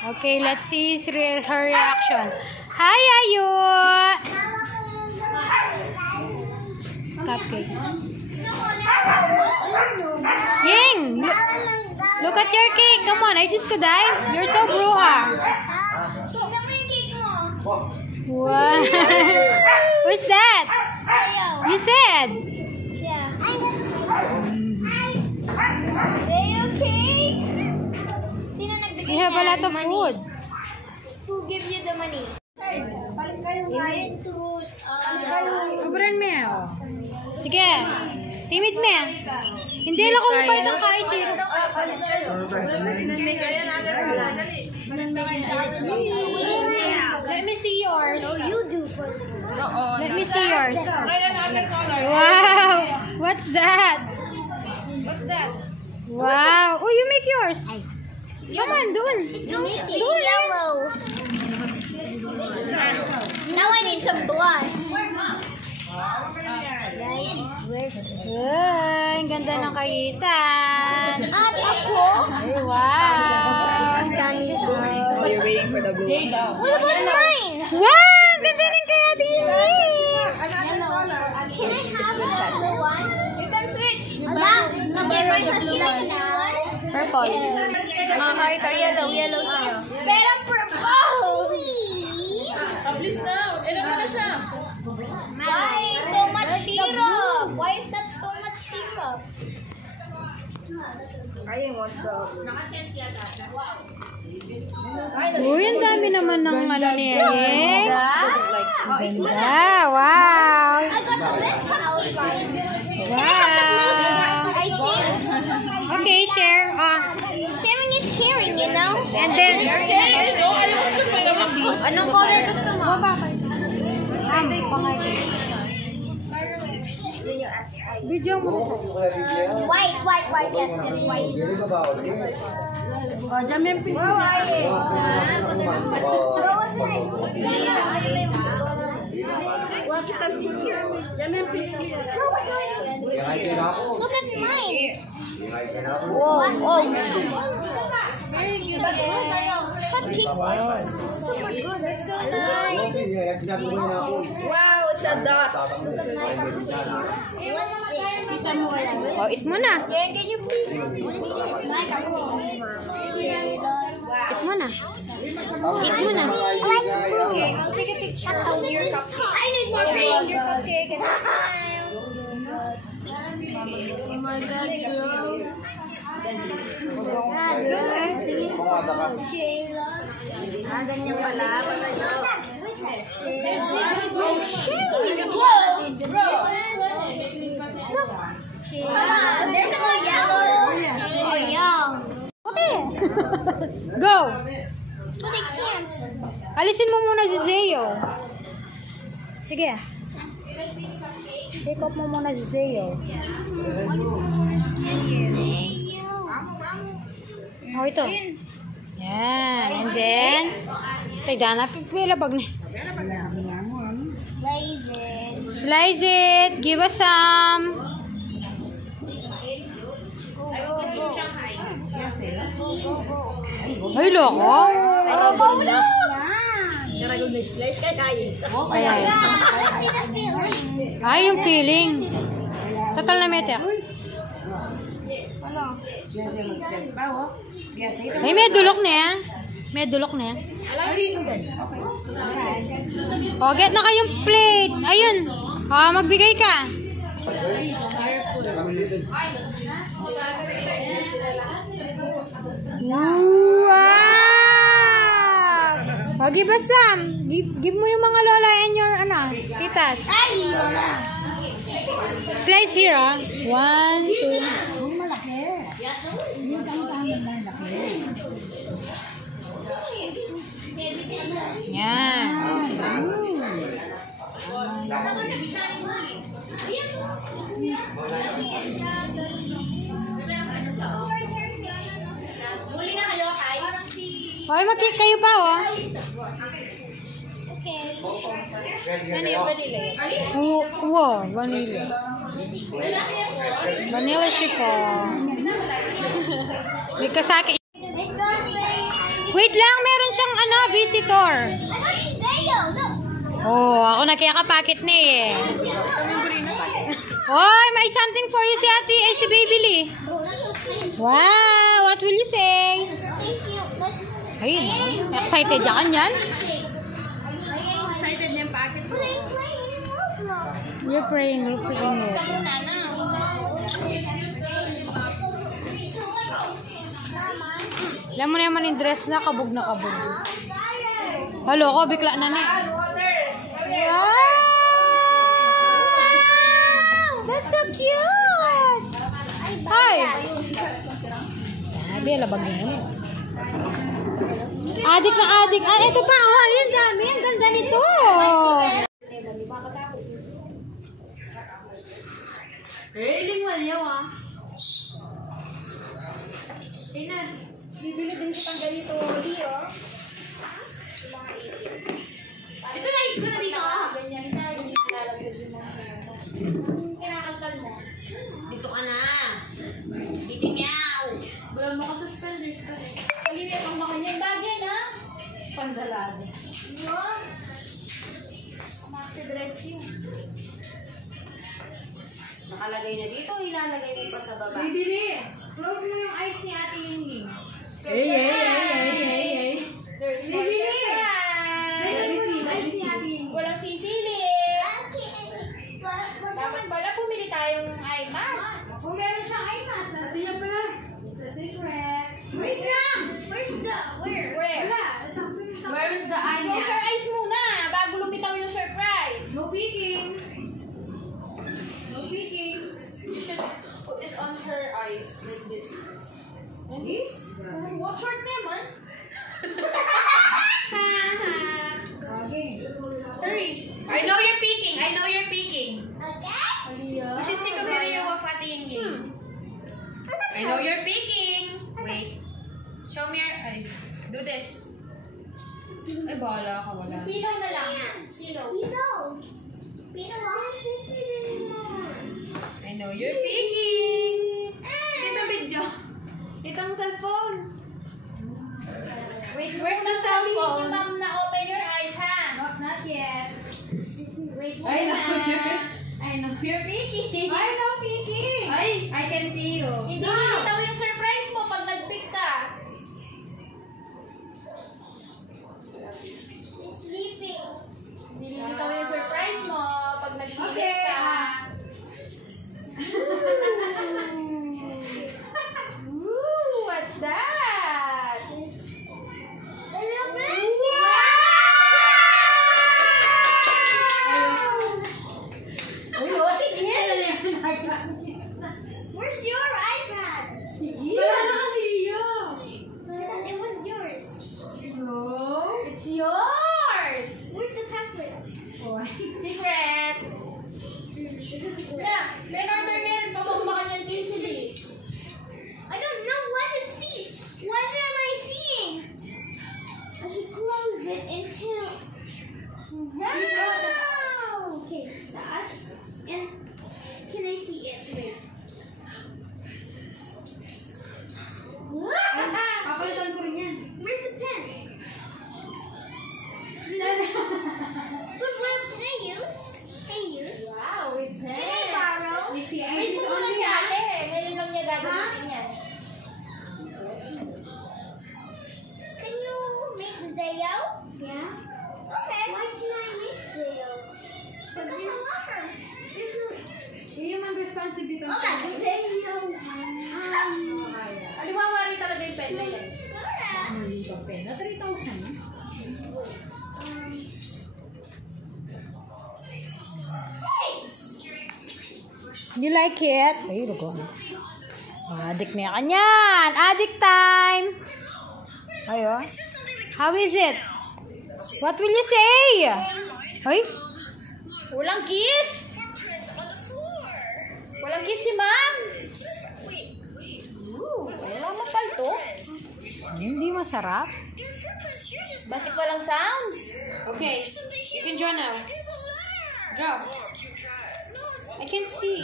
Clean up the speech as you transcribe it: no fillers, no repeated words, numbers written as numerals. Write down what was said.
Okay, let's see her reaction. Hi, Ayu! Cupcake. Ying! Look at your cake. Come on, I just could die. You're so bruha. Wow. Who's that? You said. Yeah. Cake. Sino nagbigay You have a lot of food. Who gave you the money? Sobrang me. Sige. Timid me. Hindi lang kung pa itong kain siro. Let me see yours. You do. Let me see yours. Wow. What's that? Wow. Oh, you make yours. Come on, doon. You make it yellow. Now I need some blush. Guys, where's Ay, ang ganda ng kagitan. At ako? Ay, wow. Oh, you're waiting for the blue one. What about mine? Wow, ang ganda ng kaya din. Can I have the blue one? You can switch. Okay, right, mas kailangan. Purple. Kahit yellow sa'yo. Pero purple! Please now. Ilan mo na siya? Why so much syrup? Why is that so much syrup? Uy, ang dami naman ng ano niya. Ganda. Wow. I got the best one. Wow. I think Okay, share. sharing is caring, you know? And then, Anong color gusto mo? Video mo. White, yes, white. Oh, dyan yung pink. Look at mine. Whoa. Very good. Cupcakes are super good. It's so nice. Wow, it's a dot. Oh, eat mo na. Can you please? Eat mo na. Eat mo na. Okay, I'll take a picture of your cupcake. I need more paint. Your cupcake and oh my god, ganyan pala. There's no yellow. Oh, yeah. Okay. Go. But I can't. Alisin mo muna si Zeo. Sige. Take off mo muna si Zeo. Oh, ito. Yan. And then, tignan na. Pilabag na. Slice it. Slice it. Give us some. Ay, loko. Kaya yun. Ay, yung feeling. Total na meter. Ay, may dulok na yan. May dulok na yan. O, get na kayong plate. Ayun. O, magbigay ka. Wow! O, give us some. Give mo yung mga lola and your, titas. Slice here, ah. 1, 2. Yung malaki. Yung tantanan ng laki. Yan. Hoy, mag-cake kayo pa, oh. Okay. Wow, vanilla. Vanilla chiffon. May kasaki. It got very Wait lang, meron siyang visitor. Oh, ako nakikapakit na eh. Oy, may something for you si ate, si Baby Lee. Wow, what will you say? Ay, excited ka kanyan? Excited niya yung packet ko. You're praying it. Alam mo naman yung dress na kabog na kabog. Halo ko, bigla na na. Wow! That's so cute! Hi! Sabi, labag na yun. Adik na adik. Ah, ito pa. Oh, ayan, dami. Ang ganda nito. Lingual niya Ina, bibili din kitang ganito, Leo. Ito na, ito na dito Ganyan tayo, nilalagdag yung mga kinakasal mo. Dito ka na. Dito meow. Wala mo ka sa spellers ka. Kalili, pang makanyang bagay na. Pandalado. Maxi dress yun. Nakalagay na dito, ilalagay mo pa sa baba. Bibili. Close mo yung eyes ni Ate Yinging. Hey. Bibili. Walang sisili. Dapat pala pumili tayong eye mask. Kung meron siyang eye mask, natin niya pala. It's a secret. Wait lang. Where? Where is the eye Close your eyes muna bago lumitaw yung surprise. No peeking. No peeking. You should put this on her eyes like this. What short naman? Okay. Hurry. I know you're peeking. Okay. You should take a video of Ate Yinging. I know you're peeking. Wait. Show me your eyes. Do this. Ay, bahala ka. Wala. Pilaw na lang. Pilaw. I know you're peeking. Ito video. Itong cellphone. Wait, Where's the cell phone? Ni ma'am na open your eyes, ha? Not yet. Wait I know muna. you're peeking. I know peeking. Ay, I can see you. Hindi lumitaw yung surprise mo pag nag-pick ka. Hindi lumitaw yung surprise mo pag nag-silip Okay, ka. Ooh, what's that? Uy, oh, tingin. Where's your iPad? Wala na kang Leo. It was yours. So, It's yours. Where's the password? Secret. Yeah, meron pa mo kanyang tinsili. I don't know what to see. What am I seeing? I should close it until. Wow! Okay, that. And can I see it? Wait. Papalitan ko rin yan. Where's the pen? What will can I use? wow, with Can I borrow? If the Wait eyes mo is muna on si ate. Ngayon lang niya gagawin yan. Can you make Zayo? Yeah. Okay. Why can I make Zayo? Because I love her. Yung mga responsibility. Okay. Zayo. Aliwawari talaga yung pen na yan. Mali ka pena. 3,000. You like it? Ay, lugo. Adik na yan. Adik time. Ayo. How is it? What will you say? Ay. Walang kiss? Walang kiss si ma'am? Wala mo palto? Hindi masarap. Bakit walang sounds? okay. You can draw now. Draw. I can't see.